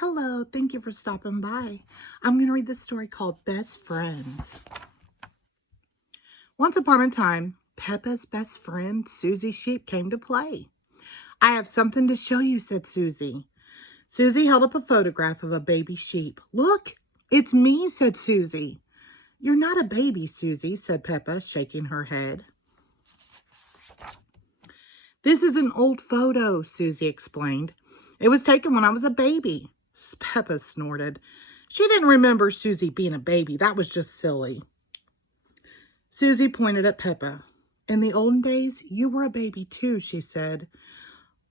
Hello, thank you for stopping by. I'm going to read this story called Best Friends. Once upon a time, Peppa's best friend, Susie Sheep, came to play. I have something to show you, said Susie. Susie held up a photograph of a baby sheep. Look, it's me, said Susie. You're not a baby, Susie, said Peppa, shaking her head. This is an old photo, Susie explained. It was taken when I was a baby. Peppa snorted. She didn't remember Susie being a baby. That was just silly. Susie pointed at Peppa. In the olden days, you were a baby too, she said.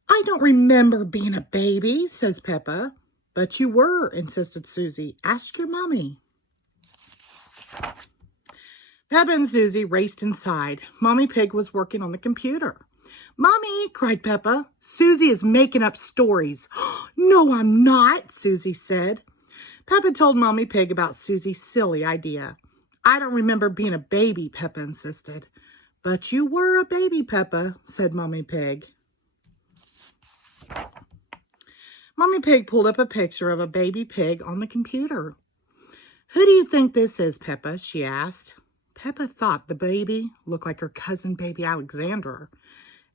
I don't remember being a baby, says Peppa. But you were, insisted Susie. Ask your mommy. Peppa and Susie raced inside. Mommy Pig was working on the computer. Mommy, cried Peppa, Susie is making up stories. No, I'm not, Susie said. Peppa told Mommy Pig about Susie's silly idea. I don't remember being a baby, Peppa insisted. But you were a baby, Peppa, said Mommy Pig. Mommy Pig pulled up a picture of a baby pig on the computer. Who do you think this is, Peppa? She asked. Peppa thought the baby looked like her cousin baby Alexander.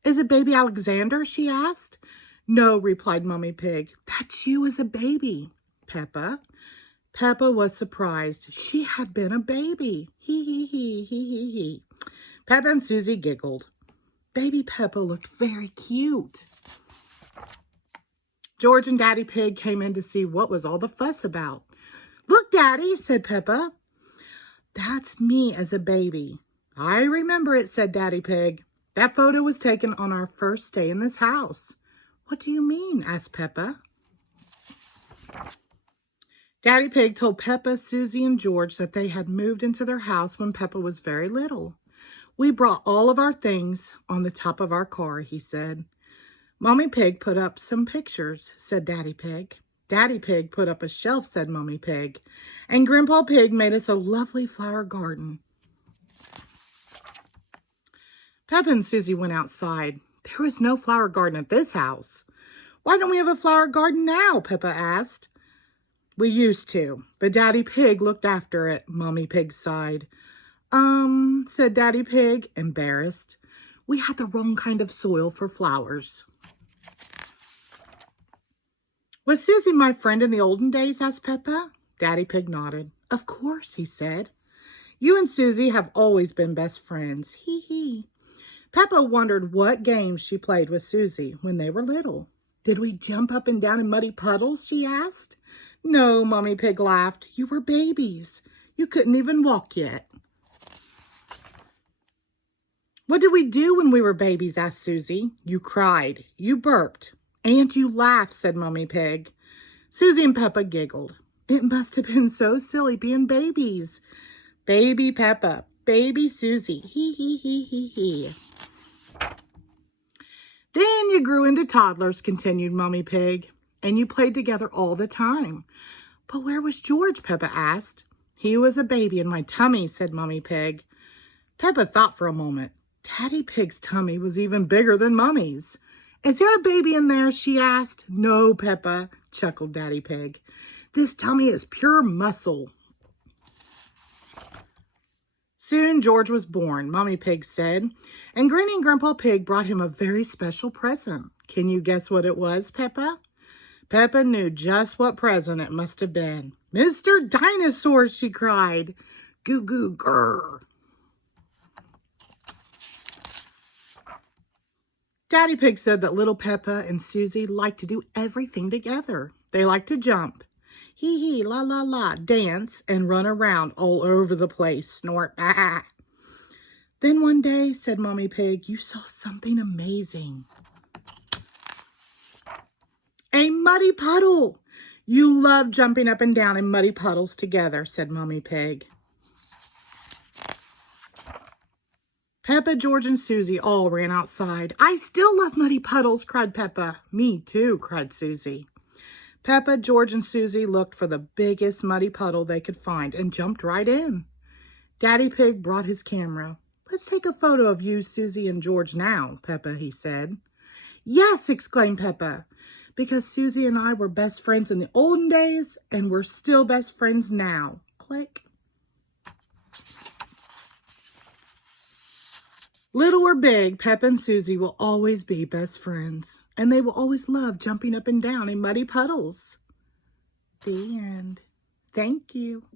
Is it baby Alexander? She asked. No, replied Mommy Pig. That's you as a baby, Peppa. Peppa was surprised. She had been a baby. Hee hee hee hee hee hee. Peppa and Susie giggled. Baby Peppa looked very cute. George and Daddy Pig came in to see what was all the fuss about. Look, Daddy, said Peppa. That's me as a baby. I remember it, said Daddy Pig. That photo was taken on our first day in this house. What do you mean? Asked Peppa. Daddy Pig told Peppa, Susie, and George that they had moved into their house when Peppa was very little. We brought all of our things on the top of our car, he said. Mommy Pig put up some pictures, said Daddy Pig. Daddy Pig put up a shelf, said Mommy Pig. And Grandpa Pig made us a lovely flower garden. Peppa and Susie went outside. There was no flower garden at this house. Why don't we have a flower garden now? Peppa asked. We used to, but Daddy Pig looked after it, Mommy Pig sighed. Said Daddy Pig, embarrassed. We had the wrong kind of soil for flowers. Was Susie my friend in the olden days? Asked Peppa. Daddy Pig nodded. Of course, he said. You and Susie have always been best friends. Hee hee. Peppa wondered what games she played with Susie when they were little. Did we jump up and down in muddy puddles? She asked. No, Mommy Pig laughed. You were babies. You couldn't even walk yet. What did we do when we were babies? Asked Susie. You cried. You burped. And you laughed, said Mommy Pig. Susie and Peppa giggled. It must have been so silly being babies. Baby Peppa, baby Susie, hee hee hee hee hee. Then you grew into toddlers, continued Mommy Pig, and you played together all the time. But where was George? Peppa asked. He was a baby in my tummy, said Mommy Pig. Peppa thought for a moment. Daddy Pig's tummy was even bigger than Mummy's. Is there a baby in there? She asked. No, Peppa, chuckled Daddy Pig. This tummy is pure muscle. Soon George was born, Mommy Pig said, and Granny and Grandpa Pig brought him a very special present. Can you guess what it was, Peppa? Peppa knew just what present it must have been. Mr. Dinosaur, she cried. Goo goo grrr. Daddy Pig said that little Peppa and Susie liked to do everything together. They liked to jump, hee hee, la la la, dance, and run around all over the place, snort, ah. Then one day, said Mommy Pig, you saw something amazing. A muddy puddle. You love jumping up and down in muddy puddles together, said Mommy Pig. Peppa, George, and Susie all ran outside. I still love muddy puddles, cried Peppa. Me too, cried Susie. Peppa, George, and Susie looked for the biggest muddy puddle they could find and jumped right in. Daddy Pig brought his camera. Let's take a photo of you, Susie, and George now, Peppa, he said. Yes, exclaimed Peppa. because Susie and I were best friends in the olden days, and we're still best friends now. Click. Little or big, Peppa and Susie will always be best friends, and they will always love jumping up and down in muddy puddles. The end. Thank you.